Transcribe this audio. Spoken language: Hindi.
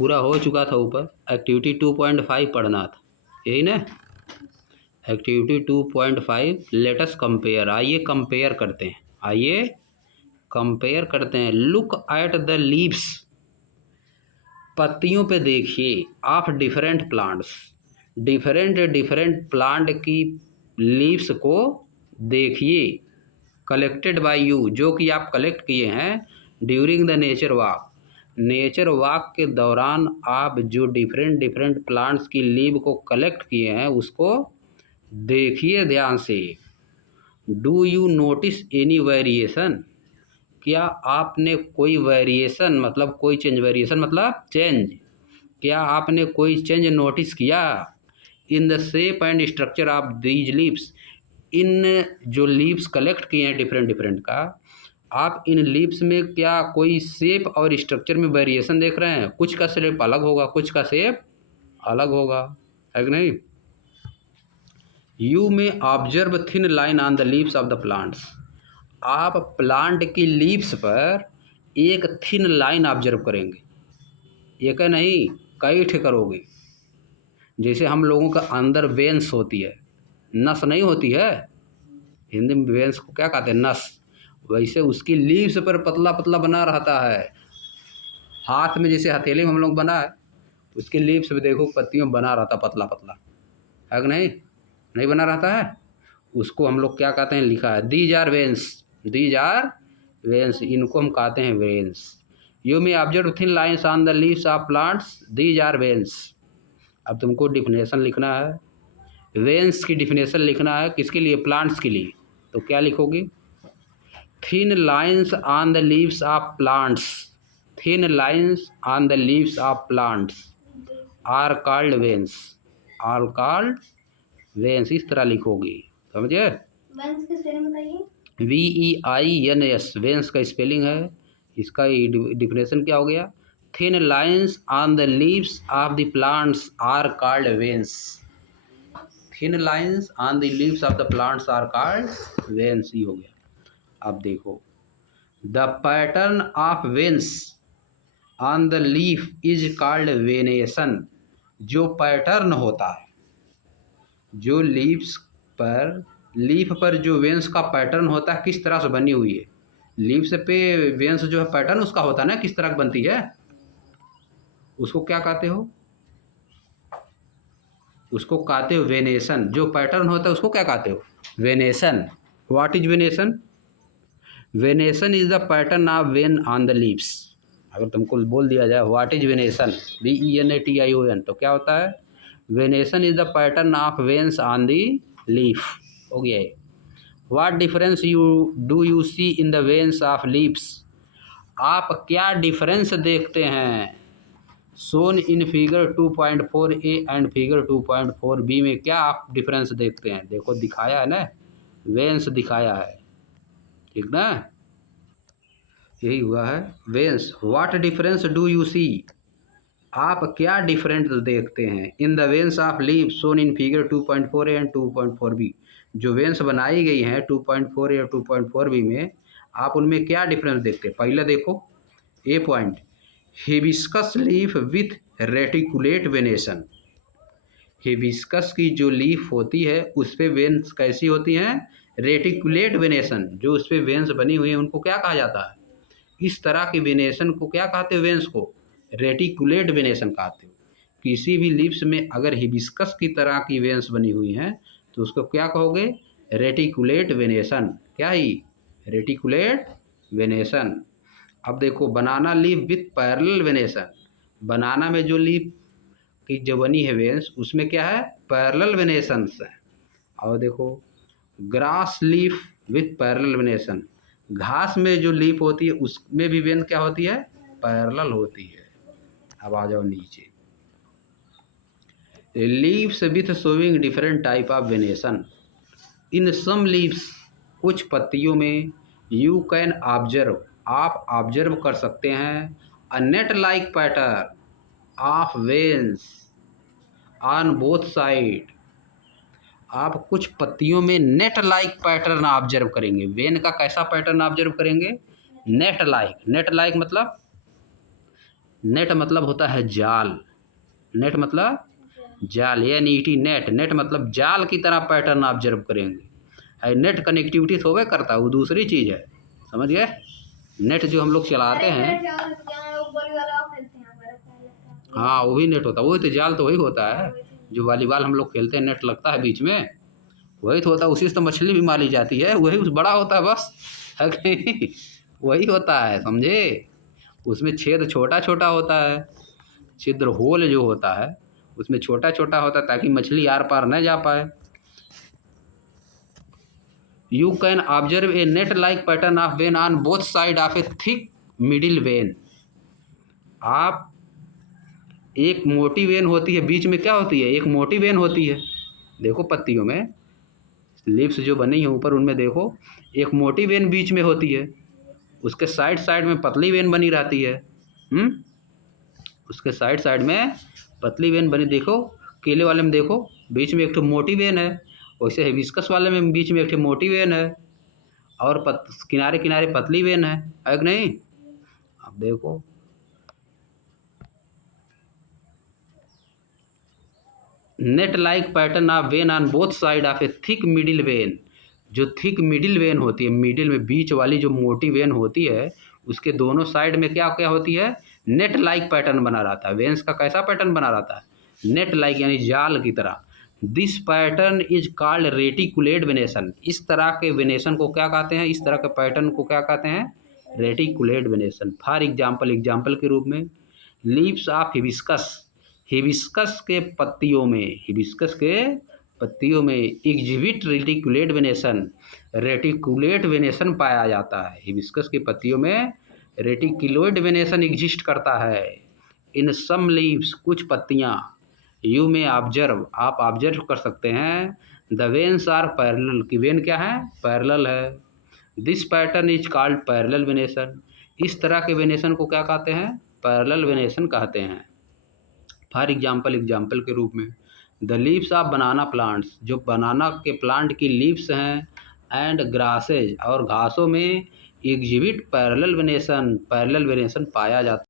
पूरा हो चुका था ऊपर। एक्टिविटी 2.5 पढ़ना था, यही ना। Activity 2.5 let us compare. आइए कंपेयर करते हैं, आइए कंपेयर करते हैं। लुक एट द लीव्स, पत्तियों पे देखिए, of different plants, different plant की लीव्स को देखिए। कलेक्टेड बाय यू, जो कि आप कलेक्ट किए हैं during the nature walk. Nature walk के दौरान आप जो डिफरेंट प्लांट्स की लीव को कलेक्ट किए हैं उसको देखिए ध्यान से। Do you notice any variation, क्या आपने कोई वेरिएशन मतलब कोई चेंज, वेरिएशन मतलब चेंज, क्या आपने कोई चेंज नोटिस किया in the shape and structure of these leaves, इन जो लीव्स कलेक्ट किए हैं डिफरेंट का, आप इन लीव्स में क्या कोई शेप और स्ट्रक्चर में वेरिएशन देख रहे हैं? कुछ का शेप अलग होगा, कुछ का शेप अलग होगा, है कि नहीं। यू में observe thin line on the leaves of the plants, आप प्लांट की लीव्स पर एक थिन लाइन ऑब्जर्व करेंगे, एक नहीं कई ठे करोगे। जैसे हम लोगों का अंदर वेंस होती है, नस नहीं होती है, हिंदी में वेंस को क्या कहते हैं, नस, वैसे उसकी लीव्स पर पतला पतला बना रहता है। हाथ में जैसे हथेली में हम लोग बना है, उसकी लीव्स पे देखो पत्तियों में बना रहता पतला पतला, है कि नहीं, नहीं बना रहता है। उसको हम लोग क्या कहते हैं, लिखा है these are veins, these are veins, इनको हम कहते हैं veins. You may observe thin lines on the leaves of plants, these are veins. अब तुमको डिफिनेशन लिखना है, वेंस की डिफिनेशन लिखना है, किसके लिए, प्लांट्स के लिए। तो क्या लिखोगे, thin lines on the leaves of plants, thin lines on the leaves of plants are called veins, are called veins, इस तरह लिखोगे, समझे। वेंस की स्पेलिंग बताइए। VEINS वेंस का स्पेलिंग है, इसका डिफिनेशन क्या हो गया, thin lines on the leaves of the plants are called veins, thin lines on the leaves of the plants are called veins, ही हो गया। अब देखो, the pattern of veins on the leaf is called venation, जो पैटर्न होता है, जो लीफ पर जो वेंस का पैटर्न होता है, किस तरह से बनी हुई है, लीव्स पे वेंस जो है पैटर्न उसका होता है ना, किस तरह बनती है, उसको क्या कहते हो, उसको कहते हो वेनेशन। जो पैटर्न होता है उसको क्या कहते हो, venation. What is venation, venation is the pattern of when on the leaves. अगर तुमको बोल दिया जाए व्हाट इज वेनेशन, VENATION, तो क्या होता है, venation is the pattern of veins on the leaf, हो गया है। What difference do you see in the veins of leaves, आप क्या डिफरेंस देखते हैं, shown in figure 2.4A and figure 2.4B में क्या आप डिफरेंस देखते हैं, देखो दिखाया है ना, वेंस दिखाया है, ठीक ना, यही हुआ है veins. What difference do you see, आप क्या डिफरेंस देखते हैं in the veins of leaf shown in figure 2.4A and 2.4B, जो वेंस बनाई गई हैं 2.4A और 2.4B में, आप उनमें क्या डिफरेंस देखते हैं। पहले देखो A point, hibiscus leaf with reticulate venation, hibiscus की जो लीफ होती है उस पर वेंस कैसी होती हैं, रेटिकुलेट वेनेशन, जो उस पर वेंस बनी हुई है उनको क्या कहा जाता है, इस तरह के वेनेशन को क्या कहते हो, वेंस को रेटिकुलेट वेनेशन कहते हो। किसी भी लीव्स में अगर हिबिस्कस की तरह की वेंस बनी हुई हैं तो उसको क्या कहोगे, रेटिकुलेट वेनेशन, क्या ही, रेटिकुलेट वेनेशन। अब देखो banana leaf with parallel venation, banana में जो लीफ की जो बनी है वेंस उसमें क्या है, पैरेलल वेनेशंस है। और देखो grass leaf with parallel venation, घास में जो लीफ होती है उसमें भी वेन क्या होती है, पैरेलल होती है। अब आ जाओ नीचे, leaves with showing different type of venation, in some leaves, कुछ पत्तियों में, यू कैन ऑब्जर्व, आप ऑब्जर्व कर सकते हैं, a net like pattern of veins on both side, आप कुछ पत्तियों में नेट लाइक पैटर्न ऑब्जर्व करेंगे। वेन का कैसा पैटर्न ऑब्जर्व करेंगे, नेट लाइक, नेट लाइक मतलब नेट मतलब होता है जाल, नेट मतलब जाल, NET नेट, नेट मतलब जाल की तरह पैटर्न ऑब्जर्व करेंगे। नेट कनेक्टिविटी थोड़े करता है, वो दूसरी चीज़ है, समझ गए। नेट जो हम लोग चलाते हैं, हाँ वही नेट होता है, वही तो जाल तो वही होता है जो वॉलीबॉल हम लोग खेलते हैं, नेट लगता है बीच में, वही तो होता है, उसी से तो मछली भी मारी जाती है, वही उस बड़ा होता है बस, है कि नहीं? वही होता है, समझे। उसमें छेद छोटा छोटा होता है, छिद्र होल जो होता है उसमें छोटा छोटा होता है ताकि मछली आर पार न जा पाए। You can observe a net like pattern of when on both side of A thick middle when. आप एक मोटी वेन होती है, बीच में क्या होती है, एक मोटी वेन होती है, देखो पत्तियों में लिप्स जो बनी है ऊपर उनमें देखो, एक मोटी वेन बीच में होती है, उसके साइड साइड में पतली वेन बनी रहती है। उसके साइड साइड में पतली वेन बनी, देखो केले वाले में देखो बीच में एक तो मोटी वेन है, वैसे हिबिस्कस वाले में बीच में एक तो मोटी वेन है और किनारे किनारे पतली वेन है कि नहीं। अब देखो net like pattern of when on both side of A thick middle when. जो थिक मिडिल वेन होती है, मिडिल में बीच वाली जो मोटी वेन होती है, उसके दोनों साइड में क्या क्या होती है, नेट लाइक पैटर्न बना रहता है। वेन्स का कैसा पैटर्न बना रहता है, नेट लाइक यानी जाल की तरह। This pattern is called reticulate venation. इस तरह के वेनेशन को क्या कहते हैं, इस तरह के पैटर्न को क्या कहते हैं, reticulate venation. For example, example के रूप में लीव्स ऑफ हिबिस्कस, हिबिस्कस के पत्तियों में, हिबिस्कस के पत्तियों में exhibit reticulate venation, reticulate venation पाया जाता है। हिबिस्कस की पत्तियों में रेटिकुलेट वेनेशन एग्जिस्ट करता है। इन सम लीव्स, कुछ पत्तियाँ, यू में ऑब्जर्व, आप ऑब्जर्व कर सकते हैं, द वेन्स आर पैरेलल, की वेन क्या है, पैरेलल है। This pattern is called parallel venation. इस तरह के वेनेशन को क्या कहते हैं, पैरेलल वेनेशन कहते हैं। फॉर एग्जाम्पल, एग्जाम्पल के रूप में the leaves of banana plants, जो बनाना के प्लांट की लीव्स हैं, एंड ग्रासेज और घासों में exhibit parallel venation, parallel venation पाया जाता है।